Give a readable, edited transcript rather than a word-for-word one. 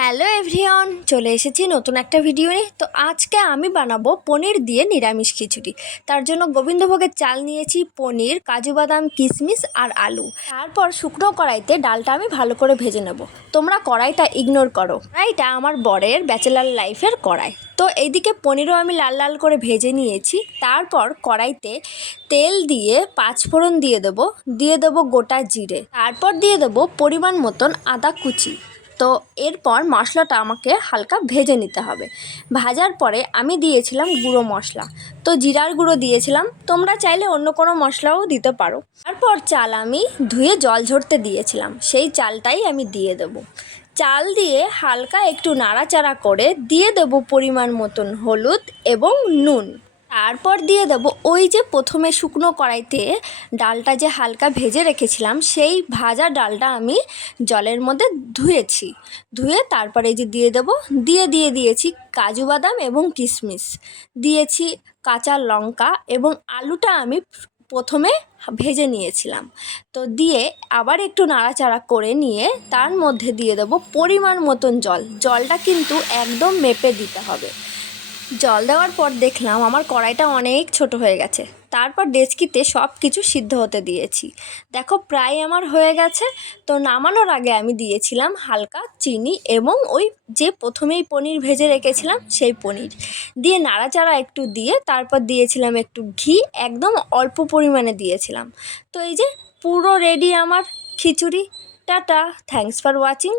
Hello everyone, চলে এসেছি নতুন একটা ভিডিও নিয়ে। তো আজকে আমি বানাবো পনির দিয়ে নিরামিষ খিচুড়ি। তার জন্য গোবিন্দভোগের চাল নিয়েছি, পনির, কাজু বাদাম, কিশমিশ আর আলু। তারপর শুকনো কড়াইতে ডালটা আমি ভালো করে ভেজে নেব। তোমরা কড়াইটা ইগনোর করো, কড়াইটা আমার বরের ব্যাচেলার লাইফের কড়াই। তো এইদিকে পনিরও আমি লাল লাল করে ভেজে নিয়েছি। তারপর কড়াইতে তেল দিয়ে 5 ফোড়ন দিয়ে দেবো গোটা জিরে। তারপর দিয়ে দেবো পরিমাণ মতন আদা কুচি। তো এরপর মশলাটা আমাকে হালকা ভেজে নিতে হবে। ভাজার পরে আমি দিয়েছিলাম গুঁড়ো মশলা, তো জিরার গুঁড়ো দিয়েছিলাম, তোমরা চাইলে অন্য কোনো মশলাও দিতে পারো। তারপর চাল আমি ধুয়ে জল ঝরতে দিয়েছিলাম, সেই চালটাই আমি দিয়ে দেবো। চাল দিয়ে হালকা একটু নাড়াচাড়া করে দিয়ে দেবো পরিমাণ মতন হলুদ এবং নুন। তারপর দিয়ে দেবো ওই যে প্রথমে শুকনো কড়াইতে ডালটা যে হালকা ভেজে রেখেছিলাম, সেই ভাজা ডালটা আমি জলের মধ্যে ধুয়ে তারপরে এই যে দিয়েছি কাজু বাদাম এবং কিশমিশ, দিয়েছি কাঁচা লঙ্কা এবং আলুটা আমি প্রথমে ভেজে নিয়েছিলাম। তো দিয়ে আবার একটু নাড়াচাড়া করে নিয়ে তার মধ্যে দিয়ে দেবো পরিমাণ মতন জলটা কিন্তু একদম মেপে দিতে হবে। জল দেওয়ার পর দেখলাম আমার কড়াইটা অনেক ছোট হয়ে গেছে। তারপর ডেচকিতে সব কিছু সিদ্ধ হতে দিয়েছি। দেখো প্রায় আমার হয়ে গেছে। তো নামানোর আগে আমি দিয়েছিলাম হালকা চিনি এবং ওই যে প্রথমেই পনির ভেজে রেখেছিলাম সেই পনির দিয়ে নাড়াচাড়া একটু দিয়ে তারপর দিয়েছিলাম একটু ঘি, একদম অল্প পরিমাণে দিয়েছিলাম। তো এই যে পুরো রেডি আমার খিচুড়ি। Tata, thanks for watching.